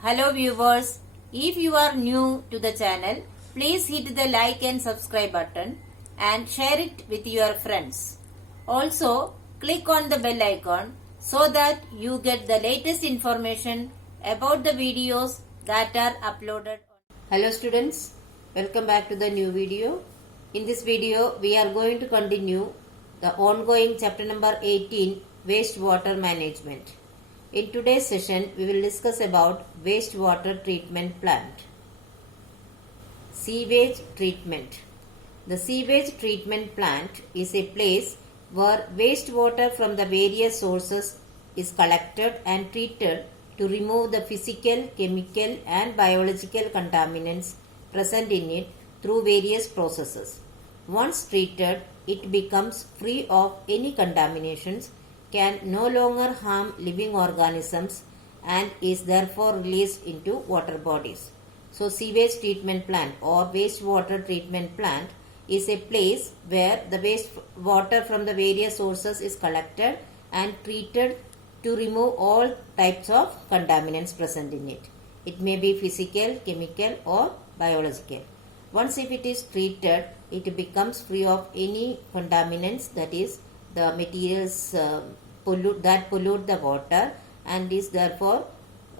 Hello viewers, if you are new to the channel, please hit the like and subscribe button and share it with your friends. Also, click on the bell icon so that you get the latest information about the videos that are uploaded. Hello students, welcome back to the new video. In this video, we are going to continue the ongoing chapter number 18, wastewater management. In today's session, we will discuss about wastewater treatment plant. Sewage treatment. The sewage treatment plant is a place where wastewater from the various sources is collected and treated to remove the physical, chemical and biological contaminants present in it through various processes. Once treated, it becomes free of any contaminations, can no longer harm living organisms and is therefore released into water bodies. So sewage treatment plant or wastewater treatment plant is a place where the wastewater from the various sources is collected and treated to remove all types of contaminants present in it. It may be physical, chemical or biological. Once if it is treated, it becomes free of any contaminants, that is the materials pollute the water, and is therefore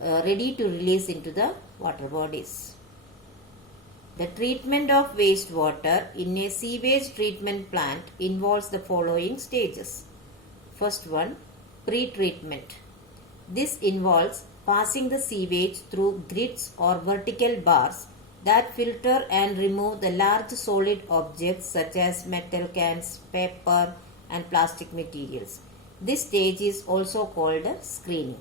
ready to release into the water bodies. The treatment of wastewater in a sewage treatment plant involves the following stages. First one, pre-treatment. This involves passing the sewage through grids or vertical bars that filter and remove the large solid objects such as metal cans, paper and plastic materials. This stage is also called screening.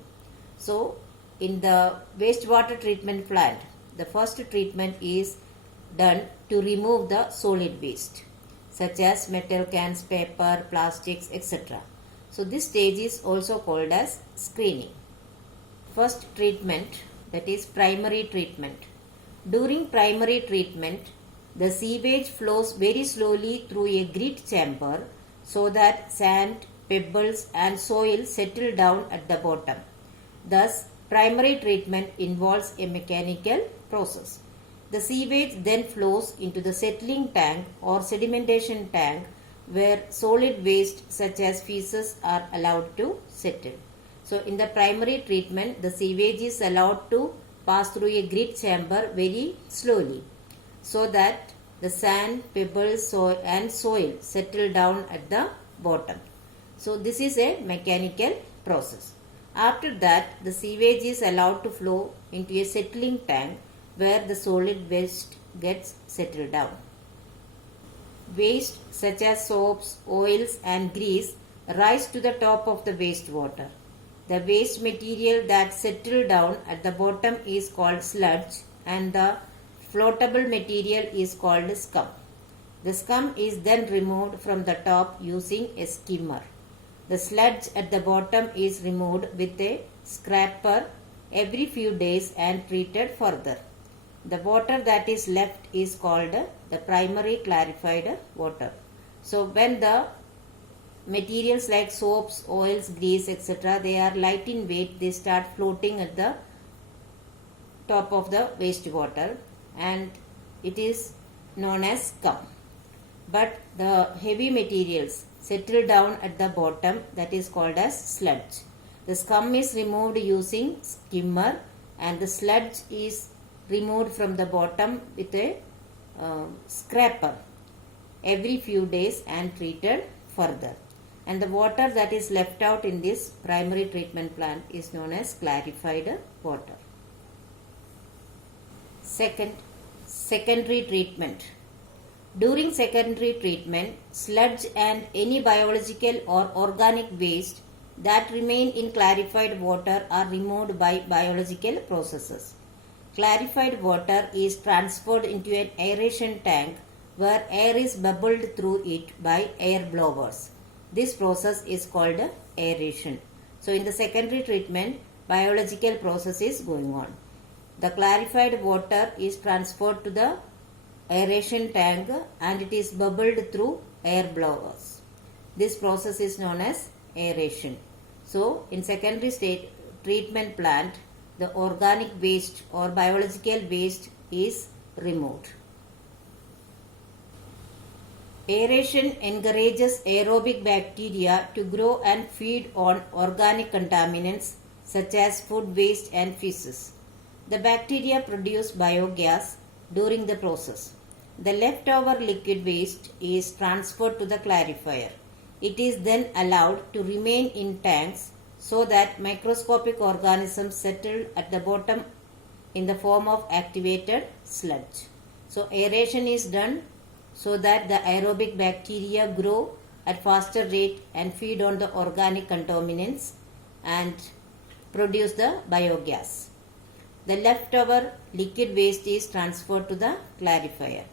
So, in the wastewater treatment plant, the first treatment is done to remove the solid waste such as metal cans, paper, plastics, etc. So, this stage is also called as screening. First treatment, that is primary treatment. During primary treatment, the sewage flows very slowly through a grid chamber so that sand, pebbles and soil settle down at the bottom. Thus, primary treatment involves a mechanical process. The sewage then flows into the settling tank or sedimentation tank where solid waste such as feces are allowed to settle. So, in the primary treatment, the sewage is allowed to pass through a grid chamber very slowly so that the sand, pebbles and soil settle down at the bottom. So, this is a mechanical process. After that, the sewage is allowed to flow into a settling tank where the solid waste gets settled down. Waste such as soaps, oils and grease rise to the top of the wastewater. The waste material that settle down at the bottom is called sludge and the floatable material is called scum. The scum is then removed from the top using a skimmer. The sludge at the bottom is removed with a scraper every few days and treated further. The water that is left is called the primary clarified water. So, when the materials like soaps, oils, grease, etc., they are light in weight, they start floating at the top of the wastewater and it is known as scum. But the heavy materials settle down at the bottom, that is called as sludge. The scum is removed using skimmer and the sludge is removed from the bottom with a scraper every few days and treated further. And the water that is left out in this primary treatment plant is known as clarified water. Second, secondary treatment. During secondary treatment, sludge and any biological or organic waste that remain in clarified water are removed by biological processes. Clarified water is transferred into an aeration tank where air is bubbled through it by air blowers. This process is called aeration. So, in the secondary treatment, biological process is going on. The clarified water is transferred to the aeration tank and it is bubbled through air blowers. This process is known as aeration. So, in secondary treatment plant, the organic waste or biological waste is removed. Aeration encourages aerobic bacteria to grow and feed on organic contaminants such as food waste and feces. The bacteria produce biogas during the process. The leftover liquid waste is transferred to the clarifier. It is then allowed to remain in tanks so that microscopic organisms settle at the bottom in the form of activated sludge. So aeration is done so that the aerobic bacteria grow at faster rate and feed on the organic contaminants and produce the biogas. The leftover liquid waste is transferred to the clarifier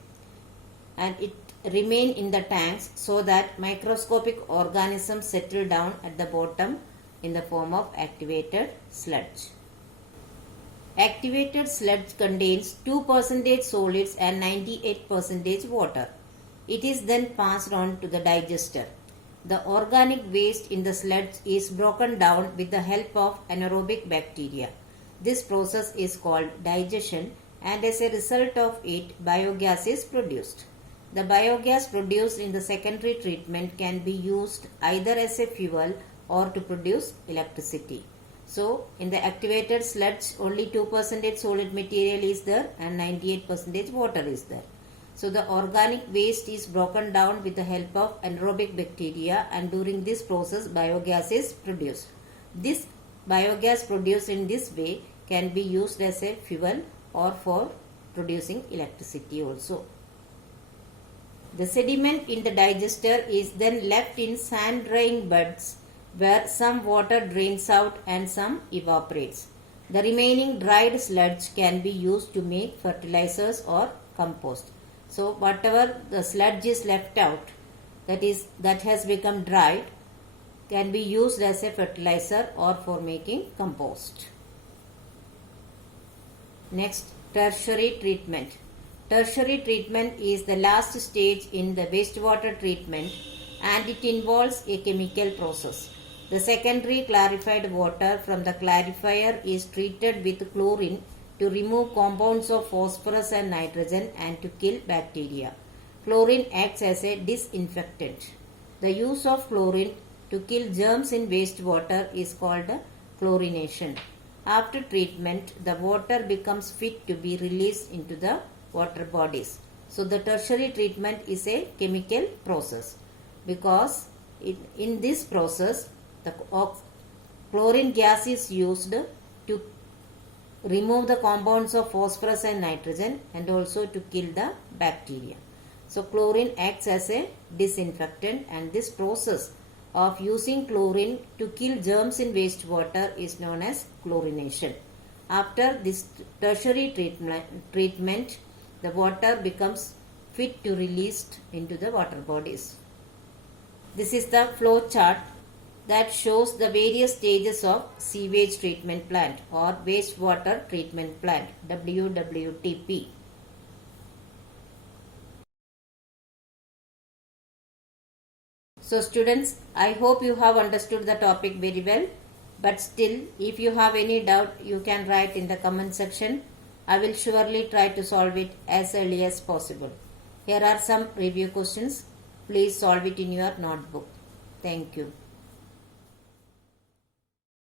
and it remain in the tanks so that microscopic organisms settle down at the bottom in the form of activated sludge. Activated sludge contains 2% solids and 98% water. It is then passed on to the digester. The organic waste in the sludge is broken down with the help of anaerobic bacteria. This process is called digestion, and as a result of it, biogas is produced. The biogas produced in the secondary treatment can be used either as a fuel or to produce electricity. So, in the activated sludge, only 2% solid material is there and 98% water is there. So, the organic waste is broken down with the help of anaerobic bacteria, and during this process, biogas is produced. This biogas produced in this way can be used as a fuel or for producing electricity also. The sediment in the digester is then left in sand drying beds where some water drains out and some evaporates. The remaining dried sludge can be used to make fertilizers or compost. So whatever the sludge is left out, that has become dried, can be used as a fertilizer or for making compost. Next, tertiary treatment. Tertiary treatment is the last stage in the wastewater treatment and it involves a chemical process. The secondary clarified water from the clarifier is treated with chlorine to remove compounds of phosphorus and nitrogen and to kill bacteria. Chlorine acts as a disinfectant. The use of chlorine to kill germs in wastewater is called chlorination. After treatment, the water becomes fit to be released into the water bodies. So the tertiary treatment is a chemical process because in this process the chlorine gas is used to remove the compounds of phosphorus and nitrogen and also to kill the bacteria. So chlorine acts as a disinfectant, and this process of using chlorine to kill germs in wastewater is known as chlorination. After this tertiary treatment, the water becomes fit to released into the water bodies. This is the flow chart that shows the various stages of sewage treatment plant or wastewater treatment plant, WWTP. So students, I hope you have understood the topic very well, but still if you have any doubt you can write in the comment section. I will surely try to solve it as early as possible. Here are some review questions. Please solve it in your notebook. Thank you.